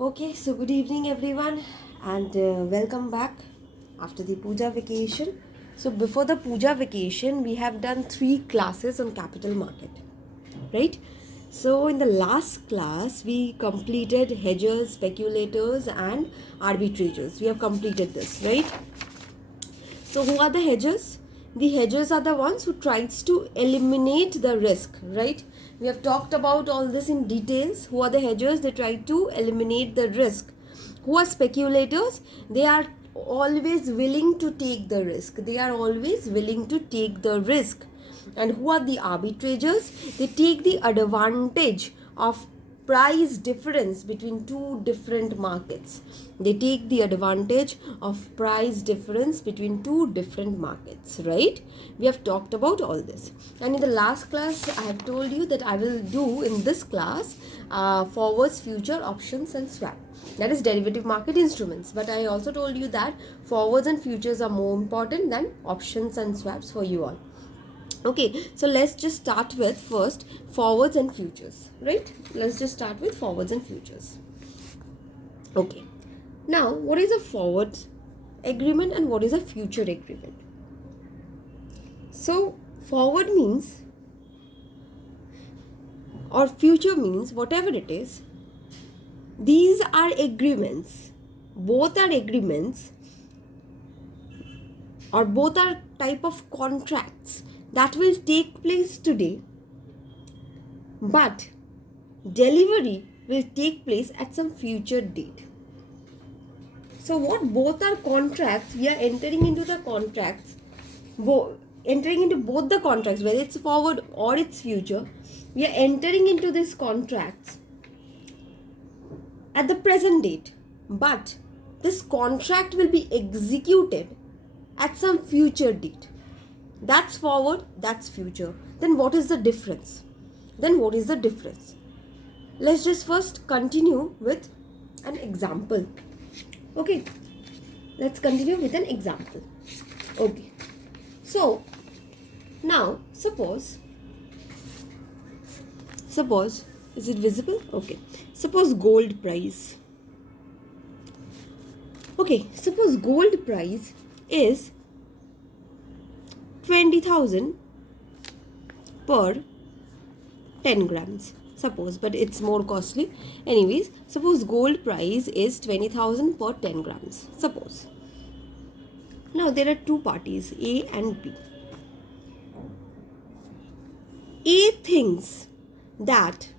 Okay, so good evening everyone and welcome back after the puja vacation. So before the puja vacation we have done 3 classes on capital market, right? So in the last class we completed hedgers, speculators and arbitrators. We have completed this, right? So who are the hedgers? The hedgers are the ones who tries to eliminate the risk, right? We have talked about all this in details. Who are the hedgers? They try to eliminate the risk. Who are speculators? They are always willing to take the risk. They are always willing to take the risk. And who are the arbitrators? They take the advantage of price difference between two different markets. They take the advantage of price difference between two different markets, right? We have talked about all this, and in the last class I have told you that I will do in this class forwards, future, options and swap, that is derivative market instruments. But I also told you that forwards and futures are more important than options and swaps for you all. Okay, so let's just start with first forwards and futures, right? Let's just start with forwards and futures. Okay, now what is a forward agreement and what is a future agreement? So forward means, or future means, whatever it is, these are agreements. Both are agreements, or both are type of contracts that will take place today, but delivery will take place at some future date. So what both are contracts, we are entering into the contracts, entering into both the contracts, whether it's forward or it's future, we are entering into these contracts at the present date, but this contract will be executed at some future date. That's forward, that's future. Then what is the difference? Let's just first continue with an example. Okay, let's continue with an example. Okay, so now suppose, is it visible? Okay, suppose gold price. Okay, suppose gold price is 20,000 per 10 grams. Suppose, but it's more costly. Anyways, suppose gold price is 20,000 per 10 grams. Suppose. Now there are two parties, A and B. A thinks that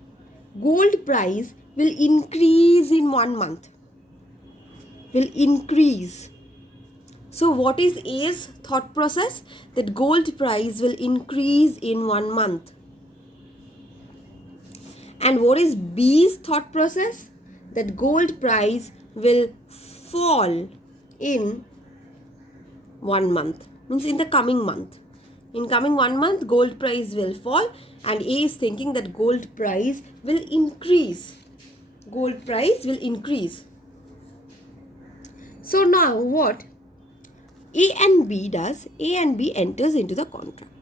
gold price will increase in 1 month. Will increase. So what is A's thought process? That gold price will increase in 1 month. And what is B's thought process? That gold price will fall in 1 month. Means in the coming month. In coming 1 month, gold price will fall, and A is thinking that gold price will increase. Gold price will increase. So now what A and B does? A and B enters into the contract.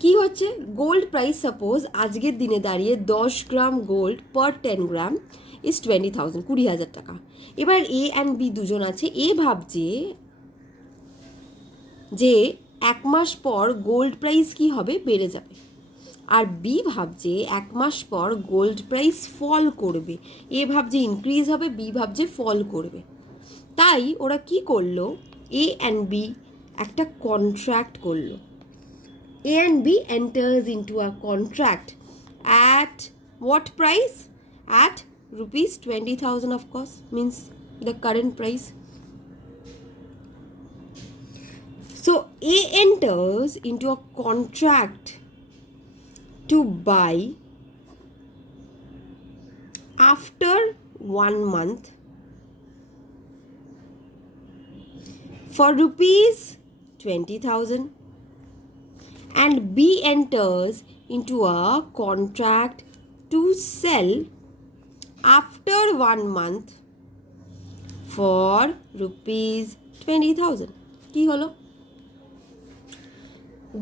কি হচ্ছে, gold price suppose আজকের দিনে দাঁড়িয়ে 10 গ্রাম gold per 10 gram is 20,000, 20,000 টাকা। এবার এ and B দুজন আছে। এ ভাবছে যে 1 মাস পর গোল্ড প্রাইস কি হবে, বেড়ে যাবে। আর বি ভাবছে 1 মাস পর গোল্ড প্রাইস ফল করবে। এ ভাবছে ইনক্রিজ হবে, বি ভাবছে ফল করবে। তাই ওরা কি করলো, এ অ্যান্ড বি একটা কন্ট্রাক্ট করলো। A and B enters into a contract at what price? At rupees 20,000, of course, means the current price. So A enters into a contract to buy after 1 month for rupees 20,000. And B enters into a contract to sell after 1 month for rupees 20,000. কি হলো?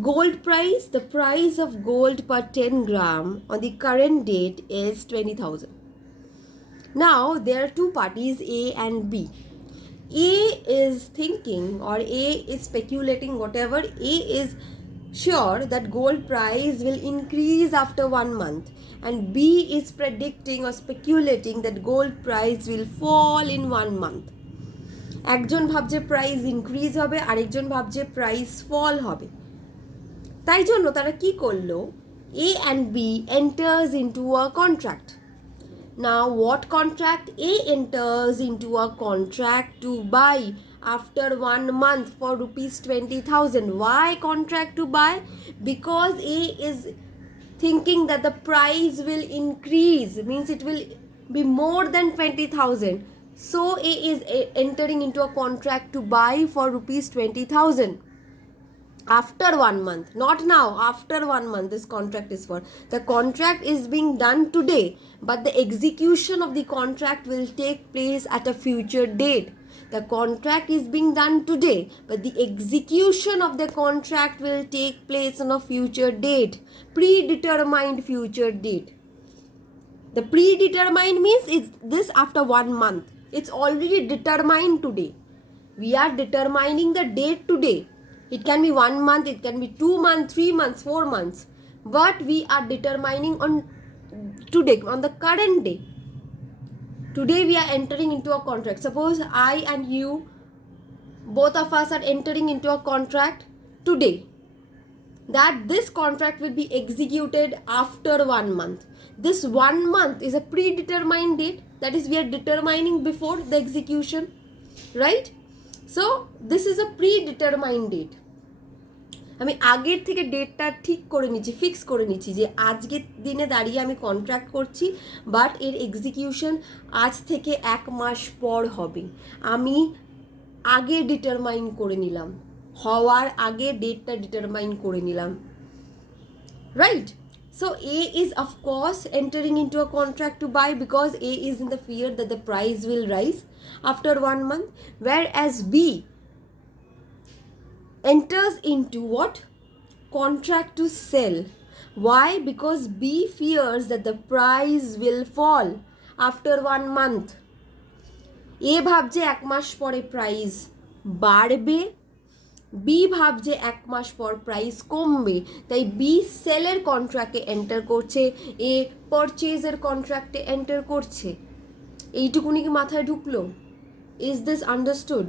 Gold price, the price of gold per 10 gram on the current date is 20,000. Now there are two parties, A and B. A is thinking, or A is speculating, whatever. A is sure that gold price will increase after 1 month, and B is predicting or speculating that gold price will fall in 1 month. একজন ভাবছে price increase হবে, আরেকজন ভাবছে price ফল হবে। তাই জন্য তারা কি করলো, A and B enters into a contract. Now what contract? A enters into a contract to buy after 1 month for rupees 20,000. Why contract to buy? Because A is thinking that the price will increase, means it will be more than 20,000. So A is entering into a contract to buy for rupees 20,000. After 1 month, not now, after 1 month this contract is for. The contract is being done today, but the execution of the contract will take place at a future date. The contract is being done today, but the execution of the contract will take place on a future date, predetermined future date. The predetermined means it's this after 1 month. It's already determined today. We are determining the date today. It can be 1 month, it can be 2 months, 3 months, 4 months. But we are determining on today, on the current day. Today we are entering into a contract. Suppose I and you, both of us are entering into a contract today, that this contract will be executed after 1 month. This 1 month is a predetermined date. That is, we are determining before the execution, right? So this is a predetermined date. আমি আগের থেকে ডেটটা ঠিক করে নিচ্ছি, fix করে নিচ্ছি যে আজকের দিনে দাঁড়িয়ে আমি কন্ট্রাক্ট করছি, বাট এর এক্সিকিউশন আজ থেকে 1 মাস পর হবে। আমি আগে ডিটারমাইন করে নিলাম, হওয়ার আগে ডেটটা ডিটারমাইন করে নিলাম, right? So A is of course entering into a contract to buy because A is in the fear that the price will rise after 1 month, whereas B enters into what? Contract to sell. Why? Because B fears that the price will fall after 1 month. A ভাবছে 1 মাস পরে price বাড়বে, B ভাবছে 1 মাস পর price কমবে, তাই B সেলের কন্ট্রাক্টে enter করছে, এ পারচেজের কন্ট্রাক্টে enter করছে। এইটুকুনি কি মাথায় ঢুকলো? Is this understood?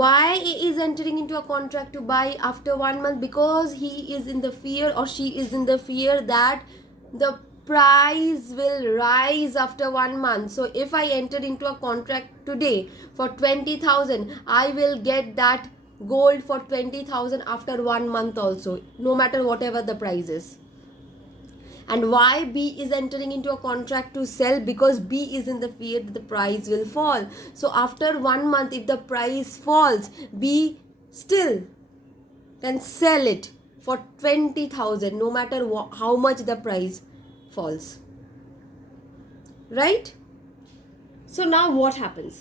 Why A is entering into a contract to buy after 1 month? Because he is in the fear, or she is in the fear, that the price will rise after 1 month. So if I enter into a contract today for 20,000, I will get that gold for 20,000 after 1 month also, no matter whatever the price is. And why B is entering into a contract to sell? Because B is in the fear that the price will fall. So after 1 month, if the price falls, B still can sell it for 20,000, no matter how much the price falls, right? So now what happens?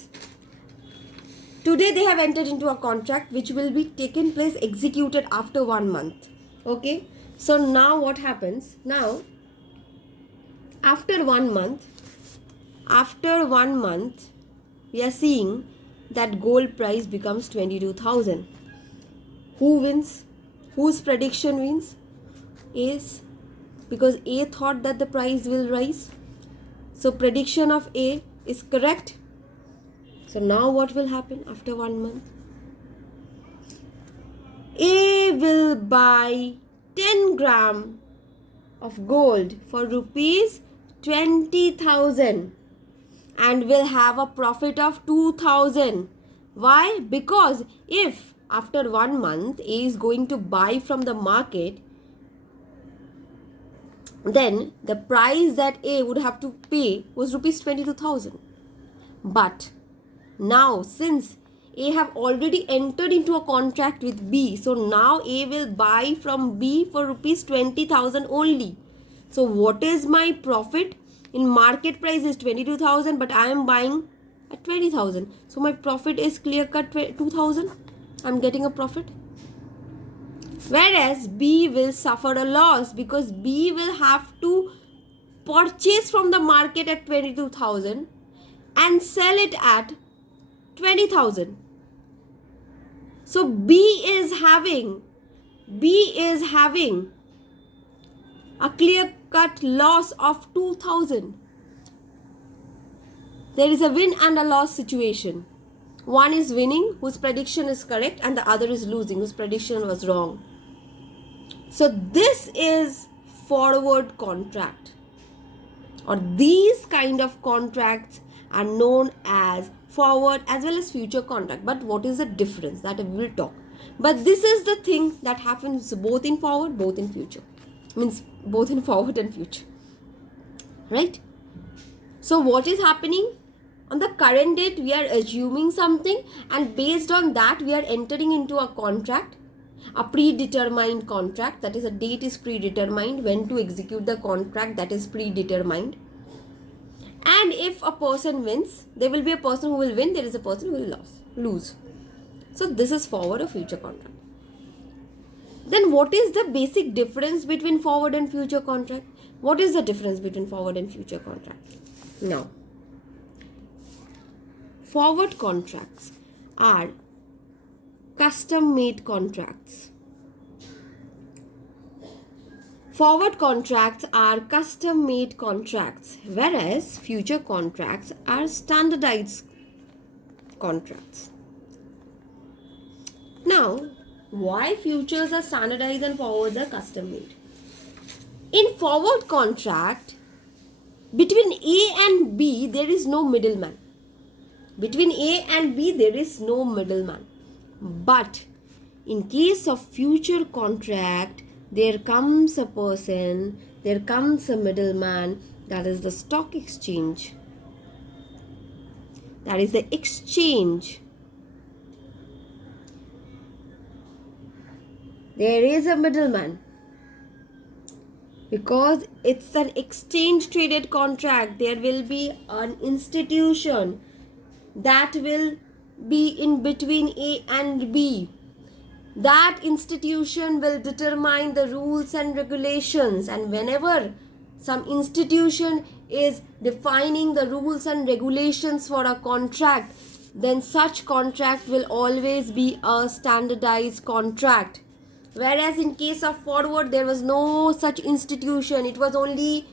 Today they have entered into a contract which will be taken place, executed after 1 month. Okay, so now what happens? Now after 1 month, we are seeing that gold price becomes 22,000. Who wins? Whose prediction wins? A's, because A thought that the price will rise. So prediction of A is correct. So now what will happen after 1 month? A will buy 10 gram of gold for rupees 20,000 and will have a profit of 2,000. Why? Because if after 1 month A is going to buy from the market, then the price that A would have to pay was rupees 22,000. But now since A have already entered into a contract with B, so now A will buy from B for rupees 20,000 only. So what is my profit? In market price is 22,000, but I am buying at 20,000. So my profit is clear cut 2,000. I am getting a profit. Whereas B will suffer a loss because B will have to purchase from the market at 22,000 and sell it at 20,000. So B is having a clear-cut loss of 2,000. There is a win and a loss situation. One is winning, whose prediction is correct, and the other is losing, whose prediction was wrong. So this is forward contract, or these kind of contracts are known as forward as well as future contract. But what is the difference? That we will talk. But this is the thing that happens both in forward, both in future. Means both in forward and future. Right? So what is happening? On the current date, we are assuming something, and based on that, we are entering into a contract, a predetermined contract. That is, a date is predetermined, when to execute the contract, that is predetermined. And if a person wins, there will be a person who will win, there is a person who will lose. So this is forward or future contract. Then what is the basic difference between forward and future contract? What is the difference between forward and future contract? Now, forward contracts are custom-made contracts. Forward contracts are custom-made contracts, whereas future contracts are standardized contracts. Now, why futures are standardized and forwards are custom-made? In forward contract, between A and B, there is no middleman. Between A and B, there is no middleman. But in case of future contract, there comes a person, there comes a middleman, that is the stock exchange. That is the exchange. There is a middleman. Because it's an exchange traded contract, there will be an institution that will be in between A and B. That institution will determine the rules and regulations, and whenever some institution is defining the rules and regulations for a contract, then such contract will always be a standardized contract. Whereas in case of forward, there was no such institution. It was only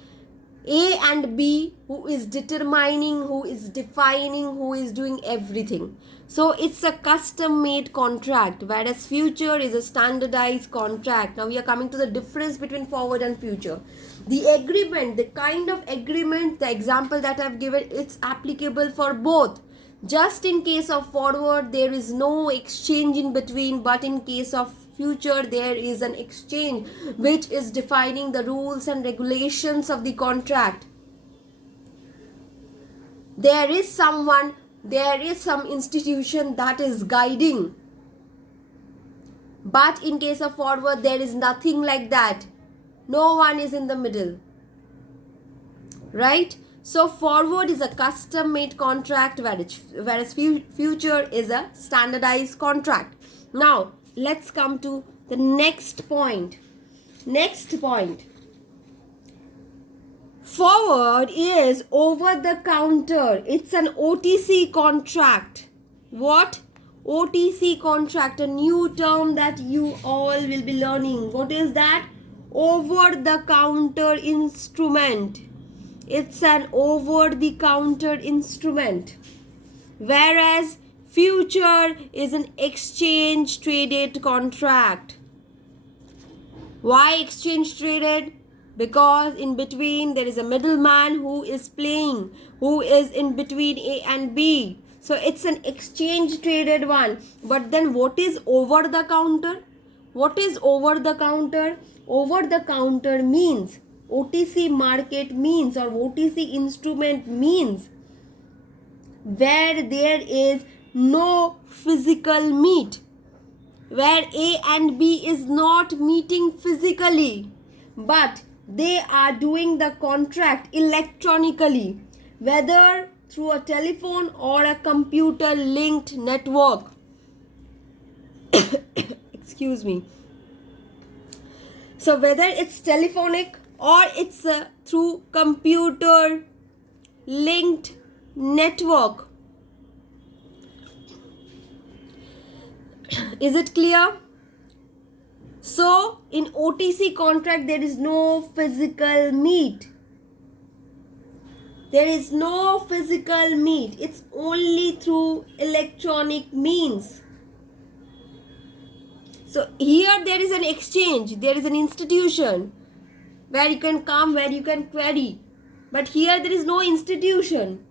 A and B who is determining, who is defining, who is doing everything. So it's a custom made contract, whereas future is a standardized contract. Now we are coming to the difference between forward and future. The agreement, the kind of agreement, the example that I've given, it's applicable for both. Just in case of forward, there is no exchange in between, but in case of future, there is an exchange which is defining the rules and regulations of the contract. There is someone, there is some institution that is guiding. But in case of forward, there is nothing like that. No one is in the middle. Right? So forward is a custom made contract, whereas future is a standardized contract. Now, let's come to the next point. Forward is over the counter. It's an OTC contract. What? OTC contract, a new term that you all will be learning. What is that? Over the counter instrument. It's an over the counter instrument. Whereas future is an exchange traded contract. Why exchange traded? Because in between there is a middleman who is playing, who is in between A and B. So it's an exchange traded one. But then what is over the counter? What is over the counter? Over the counter means, OTC market means, or OTC instrument means, where there is no physical meet, where A and B is not meeting physically, but they are doing the contract electronically, whether through a telephone or a computer linked network. Excuse me. So whether it's telephonic or it's through computer linked network. Is it clear? So in OTC contract there is no physical meet. There is no physical meet. It's only through electronic means. So here there is an exchange. There is an institution where you can come, where you can query. But here there is no institution.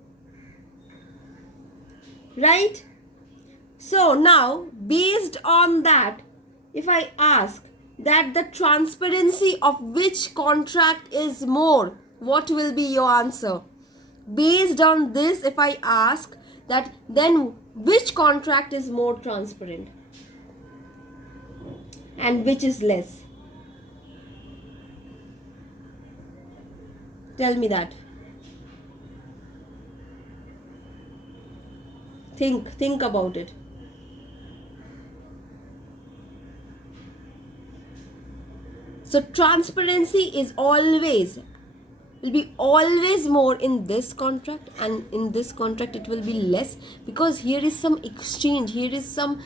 Right? So now, based on that, if I ask that the transparency of which contract is more, what will be your answer? Based on this, if I ask that then which contract is more transparent and which is less? Tell me that. Think about it. So transparency is will be always more in this contract, and in this contract it will be less, because here is some exchange, here is some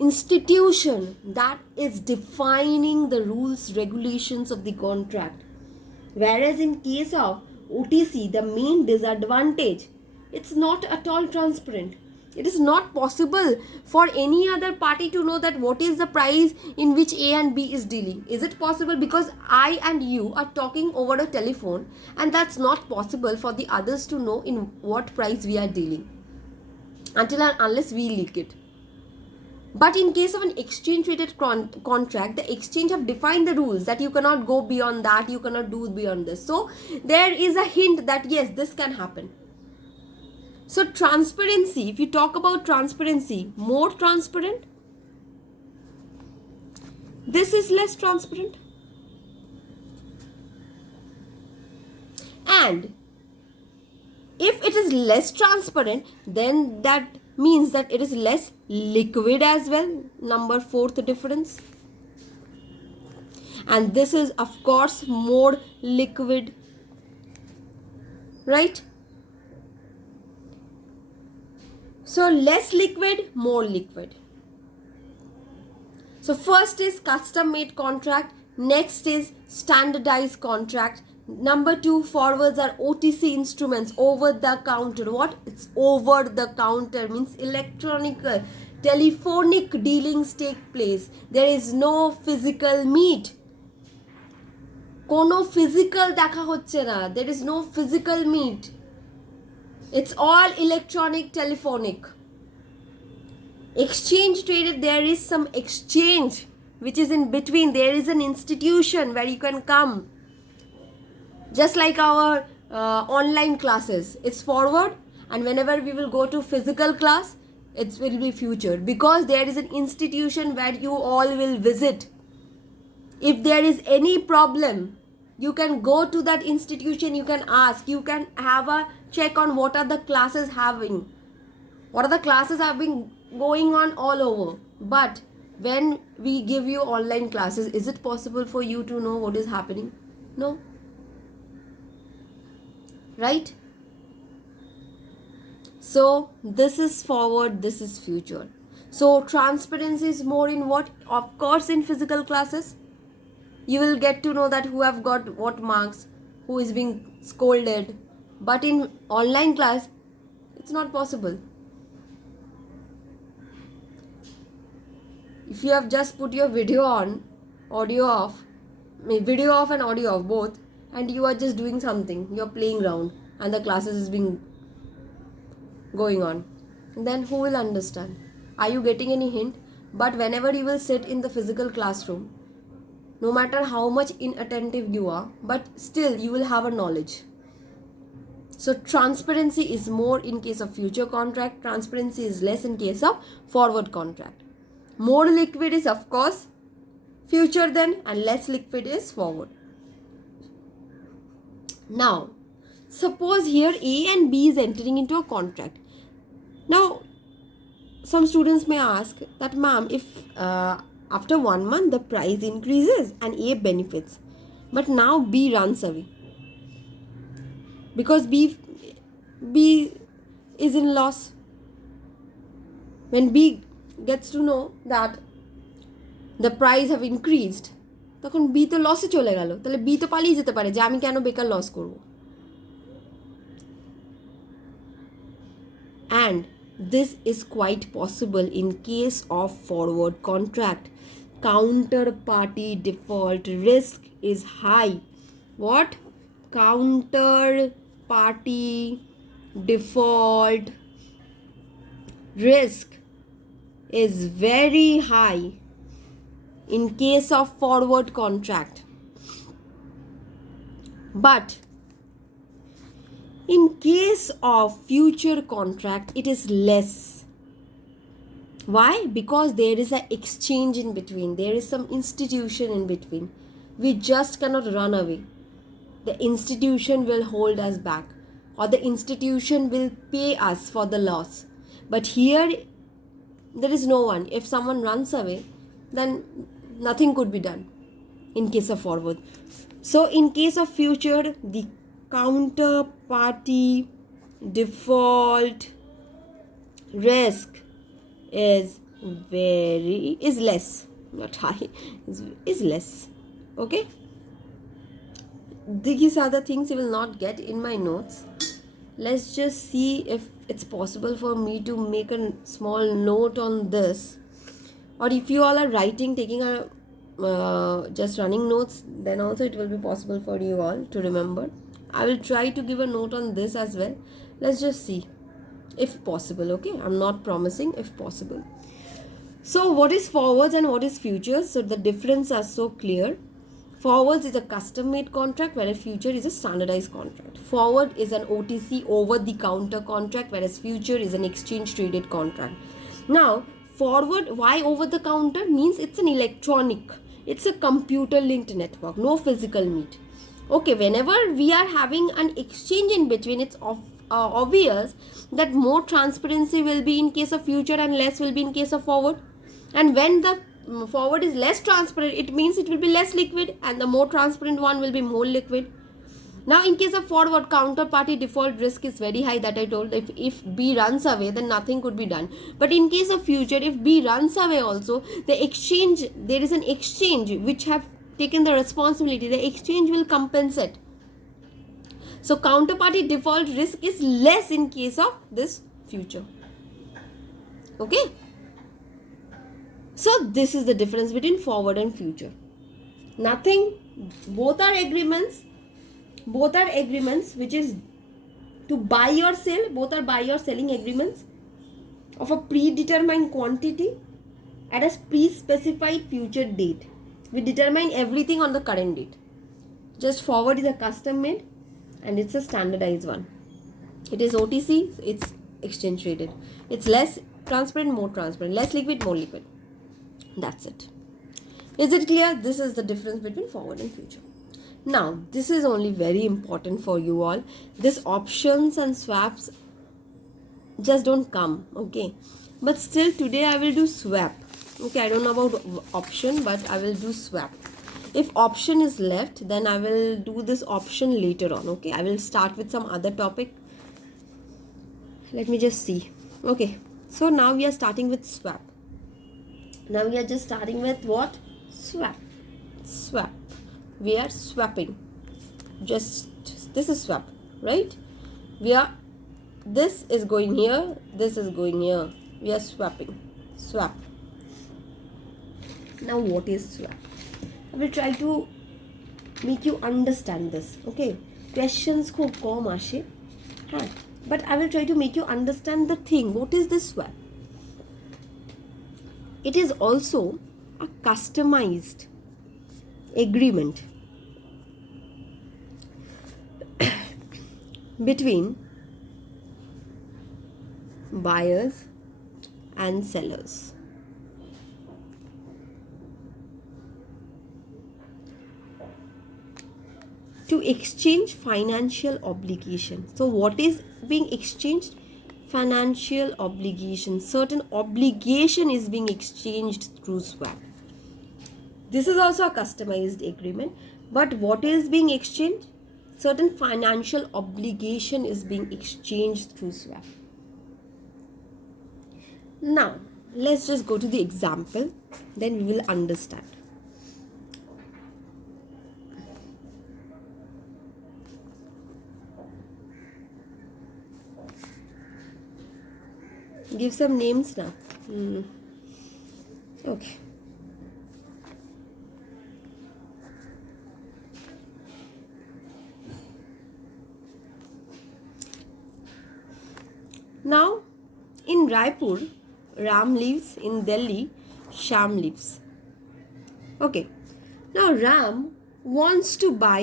institution that is defining the rules, regulations of the contract. Whereas in case of OTC, the main disadvantage, it's not at all transparent. It is not possible for any other party to know that what is the price in which A and B is dealing. Is it possible? Because I and you are talking over a telephone, and that's not possible for the others to know in what price we are dealing until and unless we leak it. But in case of an exchange traded contract, the exchange have defined the rules that you cannot go beyond that, you cannot do beyond this. So there is a hint that yes, this can happen. So transparency, if you talk about transparency, more transparent, this is less transparent. And if it is less transparent, then that means that it is less liquid as well. Number 4th difference. And this is of course more liquid, right? So less liquid, more liquid. So first is custom made contract, next is standardized contract. Number 2, forwards are OTC instruments, over the counter. What? It's over the counter, means electronic, telephonic dealings take place. There is no physical meet. Kono physical দেখা হচ্ছে না. There is no physical meet. It's all electronic, telephonic. Exchange traded, there is some exchange which is in between. There is an institution where you can come. Just like our online classes, it's forward, and whenever we will go to physical class, it will be future, because there is an institution where you all will visit. If there is any problem, you can go to that institution, you can ask, you can have a check on what are the classes having, what are the classes have been going on all over. But when we give you online classes, is it possible for you to know what is happening? No. Right? So this is forward, this is future. So transparency is more in what? Of course in physical classes. You will get to know that who have got what marks, who is being scolded. But in online class, it's not possible. If you have just put your video on, audio off, video off and audio off both, and you are just doing something, you are playing around, and the classes is being going on, then who will understand? Are you getting any hint? But whenever you will sit in the physical classroom, no matter how much inattentive you are, but still you will have a knowledge. So transparency is more in case of future contract, transparency is less in case of forward contract. More liquid is of course future then, and less liquid is forward. Now, suppose here A and B is entering into a contract. Now, some students may ask that, ma'am, if after 1 month the price increases and A benefits, but now B runs away, because B B is in loss. When B gets to know that the price have increased, তখন B তো লসে চলে গেল, তাহলে B তো পালিয়ে যেতে পারে যে আমি কেন বেকার লস করব। And this is quite possible in case of forward contract. Counterparty default risk is high. What? Counterparty default risk is very high in case of forward contract. But in case of future contract, it is less. Why? Because there is an exchange in between. There is some institution in between. We just cannot run away. The institution will hold us back, or the institution will pay us for the loss. But here, there is no one. If someone runs away, then nothing could be done in case of forward. So in case of future, the counterparty default risk is less, not high, is less. Okay, these are the things you will not get in my notes. Let's just see if it's possible for me to make a small note on this, or if you all are writing, taking a just running notes, then also it will be possible for you all to remember. I will try to give a note on this as well. Let's just see if possible. Okay, I'm not promising, if possible. So what is forwards and what is futures? So the difference are so clear. Forwards is a custom made contract, whereas future is a standardized contract. Forward is an OTC, over the counter contract, whereas future is an exchange traded contract. Now forward, why over the counter? Means it's an electronic, it's a computer linked network, no physical meet. Okay, whenever we are having an exchange in between, it's obvious that more transparency will be in case of future and less will be in case of forward. And when the forward is less transparent, it means it will be less liquid, and the more transparent one will be more liquid. Now in case of forward, counterparty default risk is very high, that I told. If B runs away, then nothing could be done. But in case of future, if B runs away also, the exchange, there is an exchange which have taken the responsibility, the exchange will compensate. So counterparty default risk is less in case of this future. Okay, so this is the difference between forward and future. Nothing, both are agreements, which is to buy or sell. Both are buy or selling agreements of a predetermined quantity at a pre-specified future date. We determine everything on the current date. Just forward is a custom made and it's a standardized one. It is OTC, it's exchange traded. It's less transparent, more transparent, less liquid, more liquid. That's it. Is it clear? This is the difference between forward and future. Now this is only very important for you all. This options and swaps just don't come, okay? But still today I will do swap. Okay, I don't know about option, but I will do swap. If option is left, then I will do this option later on. Okay, I will start with some other topic. Let me just see. Okay, so now we are starting with swap. Now we are just starting with what? Swap. We are swapping. Just this is swap, right? This is going here, this is going here. We are swapping. Swap. Now what is swap? I will try to make you understand this. Okay, questions खूब कम आशे, हाँ, but I will try to make you understand the thing. What is this swap? It is also a customized agreement between buyers and sellers. To exchange financial obligation. So what is being exchanged? Financial obligation. Certain obligation is being exchanged through swap. This is also a customized agreement. But what is being exchanged? certain financial obligation is being exchanged through swap. Now let's just go to the example, then we will understand. Give some names now. Okay. Now, in Raipur, Ram lives. In Delhi, Sham lives. Okay. Now, Ram wants to buy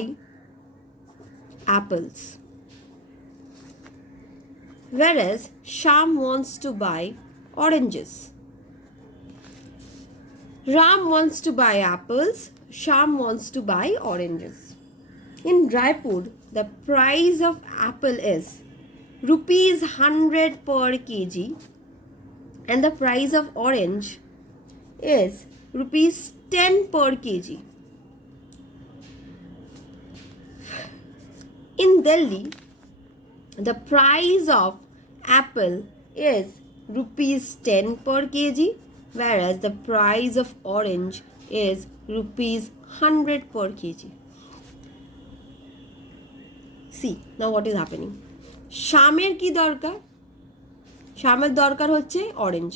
apples, whereas Sham wants to buy oranges. Ram wants to buy apples, Sham wants to buy oranges. In Raipur, the price of apple is rupees 100 per kg and the price of orange is rupees 10 per kg. In Delhi, the price of apple is rupees 10 per kg, whereas the price of orange is rupees 100 per kg. See, now what is happening? শামের কি দরকার? শামের দরকার হচ্ছে orange,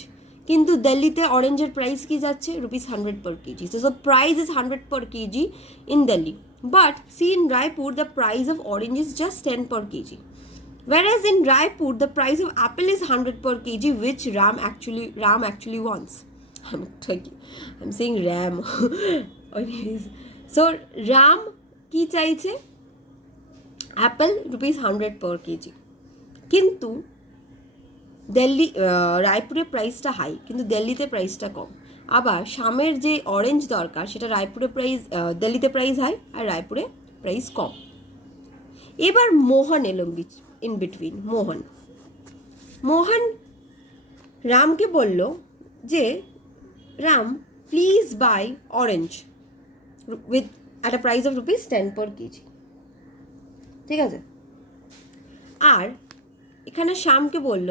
কিন্তু দিল্লিতে অরেঞ্জের price কি যাচ্ছে? Rupees 100 per kg. So price is 100 per kg in Delhi. But see, in Raipur, the price of orange is just 10 per kg. Whereas in Raipur, the price of apple is 100 per kg, which Ram actually wants. I'm saying Ram. So Ram কি চাইছে? Apple rupees 100 per kg. কিন্তু দিল্লি রায়পুরে প্রাইসটা high, কিন্তু দিল্লিতে প্রাইসটা কম। আবার শামের যে orange দরকার সেটা রায়পুরে প্রাইস, দিল্লিতে প্রাইস হাই আর রায়পুরে প্রাইস কম। এবার মোহন এলো ইন বিটুইন। মোহন রামকে বলল যে Ram please buy orange with at a price of rupees 10 per kg। ঠিক আছে? আর এখানে শ্যামকে বলল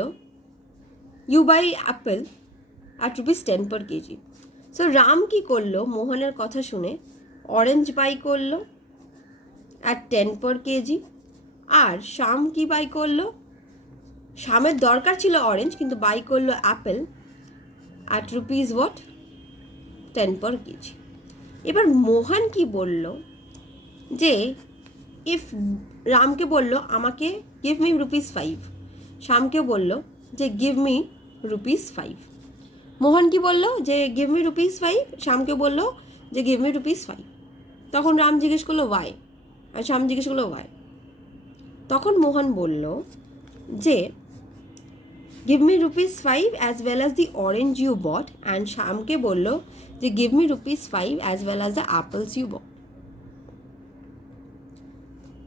you buy apple at rupees 10 per kg। So Ram কি করলো? মোহনের কথা শুনে অরেঞ্জ বাই করলো অ্যাট 10 per kg। আর শ্যাম কি বাই করলো? শ্যামের দরকার ছিল অরেঞ্জ, কিন্তু বাই করলো Apple at rupees 10 per kg। এবার মোহন কি বলল যে ইফ রামকে বলল আমাকে গিভ মি রুপিস 5, শ্যামকেও বলল যে গিভ মি রুপিস 5। মোহন কি বলল? যে গিভ মি রুপিস 5, শ্যামকেও বলল যে গিভ মি রুপিস 5। তখন রাম জিজ্ঞেস করলো ওয়াই, আর শ্যাম জিজ্ঞেস করলো ওয়াই। তখন মোহন বলল যে give me rupees 5 as well as the orange you bought, and শ্যামকে বলল যে give me rupees 5 as well as the apples you bought.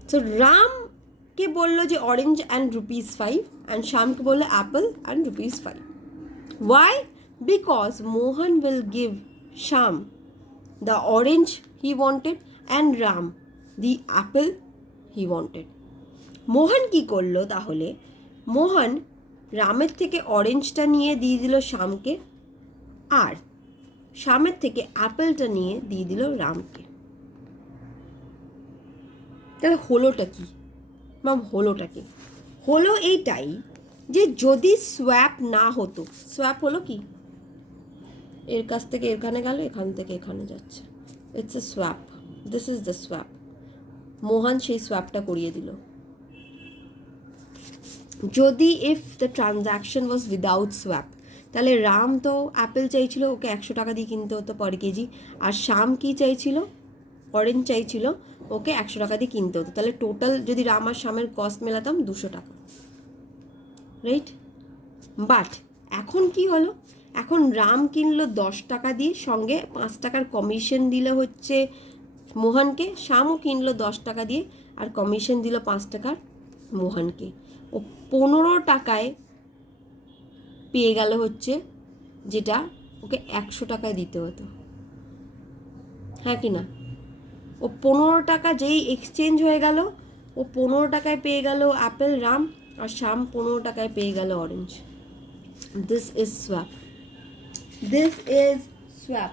So রামকে বললো যে অরেঞ্জ অ্যান্ড রুপিস 5, অ্যান্ড শ্যামকে বললো apple and rupees 5। Why? Because Mohan will give Shyam the orange he wanted and Ram the apple he wanted. Mohan কি করলো তাহলে? মোহন রামের থেকে অরেঞ্জটা নিয়ে দিয়ে দিল শ্যামকে, আর শ্যামের থেকে অ্যাপেলটা নিয়ে দিয়ে দিল রামকে। তাহলে হলোটা কি? হলোটা কি? হলো এইটাই যে যদি সোয়াপ না হতো, সোয়াপ হলো কি? এর কাছ থেকে এখানে গেল, এখান থেকে এখানে যাচ্ছে, it's a swap. This is the swap. Mohan সেই সোয়াপটা করিয়ে দিল। যদি if the transaction was without swap, তাহলে রাম তো অ্যাপেল চাইছিল, ওকে 100 টাকা দিয়ে কিনতে হতো পার কেজি, আর শ্যাম কি চাইছিল? অরেঞ্জ চাইছিল, ওকে 100 টাকা দিয়ে কিনতে হতো। তাহলে টোটাল যদি রাম আর শ্যামের কস্ট মেলাতাম 200 টাকা, রাইট? বাট এখন কি হলো? এখন রাম কিনলো 10 টাকা দিয়ে, সঙ্গে 5 টাকার কমিশন দিল হচ্ছে মোহনকে। শ্যামও কিনলো 10 টাকা দিয়ে আর কমিশন দিল 5 টাকার মোহনকে। ও 15 টাকায় পেয়ে গেল হচ্ছে যেটা ওকে 100 টাকায় দিতে হতো। হ্যাঁ কি না? ও 15 টাকা যেই এক্সচেঞ্জ হয়ে গেল, ও ও 15 টাকায় পেয়ে গেল অ্যাপেল রাম, আর শ্যাম 15 টাকায় পেয়ে গেল orange. This is swap, this is swap,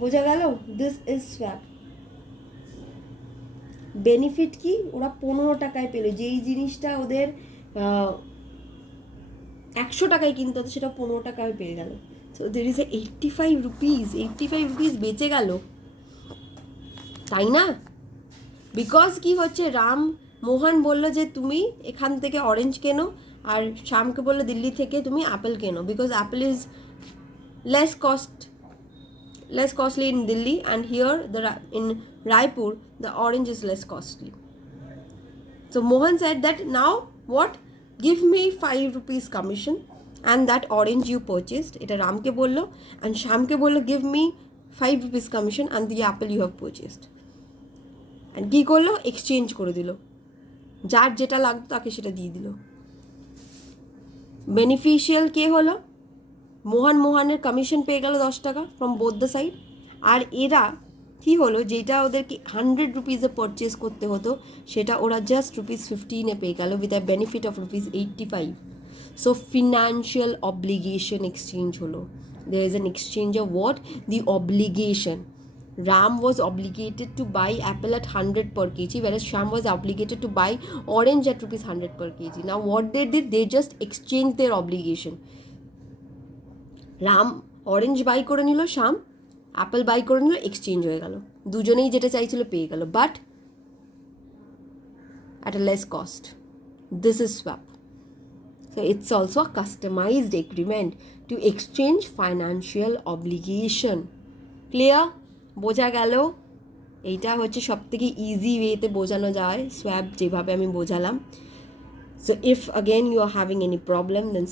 বোঝা গেল? This is swap. বেনিফিট কি? ওরা 15 টাকায় পেলো, যেই জিনিসটা ওদের 100 টাকায় কিনতে হতো সেটা 15 টাকায় পেয়ে গেল। So there is a 85 rupees বেঁচে গেল, তাই না? বিকজ কি হচ্ছে, রাম মোহন বলল যে তুমি এখান থেকে অরেঞ্জ কেনো, আর শ্যামকে বললো দিল্লি থেকে তুমি অ্যাপেল কেনো, because Apple is less costly in Delhi, and here in Raipur the orange is less costly. So Mohan said that now what, give me 5 rupees commission and that orange you purchased, এটা রামকে বললো, and শ্যামকে বললো give me 5 rupees commission and the apple you have purchased, and কি করলো, exchange করে দিল, যার যেটা লাগতো তাকে সেটা দিয়ে দিল। বেনিফিশিয়াল কে হলো? মোহনের কমিশন পেয়ে গেল 10 টাকা ফ্রম বোথ দ্য সাইড, আর এরা কি হলো, যেটা ওদেরকে 100 রুপিসে পারচেস করতে হতো সেটা ওরা জাস্ট ₹15 পেয়ে গেল with a benefit of ₹85। So financial obligation exchange হলো। there is an exchange of what? The obligation. Ram was obligated to buy apple at 100 per kg, whereas Sham was obligated to buy orange at ₹100 per kg. Now what they did, they just exchanged their obligation. Ram orange buy করে নিল, শ্যাম Apple by করে নিল, exchange হয়ে গেল, দুজনেই যেটা চাইছিল পেয়ে গেল, but at a less cost. This is swap. So it's also a customized agreement to exchange financial obligation. Clear? বোঝা গেল? এইটা হচ্ছে সব থেকে ইজি ওয়েতে বোঝানো যায় সোয়াপ, যেভাবে আমি বোঝালাম। So if again you are having any problem, then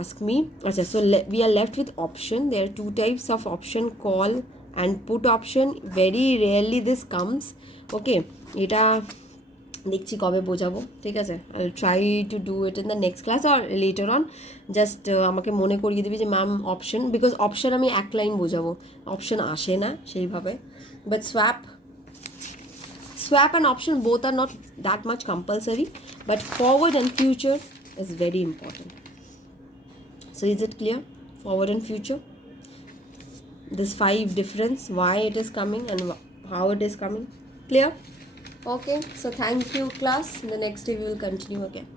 ask me. Okay, so we are left with option. There are two types of option, call and put option. Very rarely this comes. Okay, এটা দেখছি কবে বোঝাবো, ঠিক আছে? I'll try to do it in the next class or later on. Just আমাকে মনে করিয়ে দিবি যে ম্যাম অপশন, বিকজ অপশন আমি এক লাইন বোঝাবো, অপশন আসে না সেইভাবে। But swap and option both are not that much compulsory, but forward and future is very important. So is it clear? Forward and future, this 5 difference, why it is coming and how it is coming. Clear? Okay, so thank you class. In the next day we will continue again.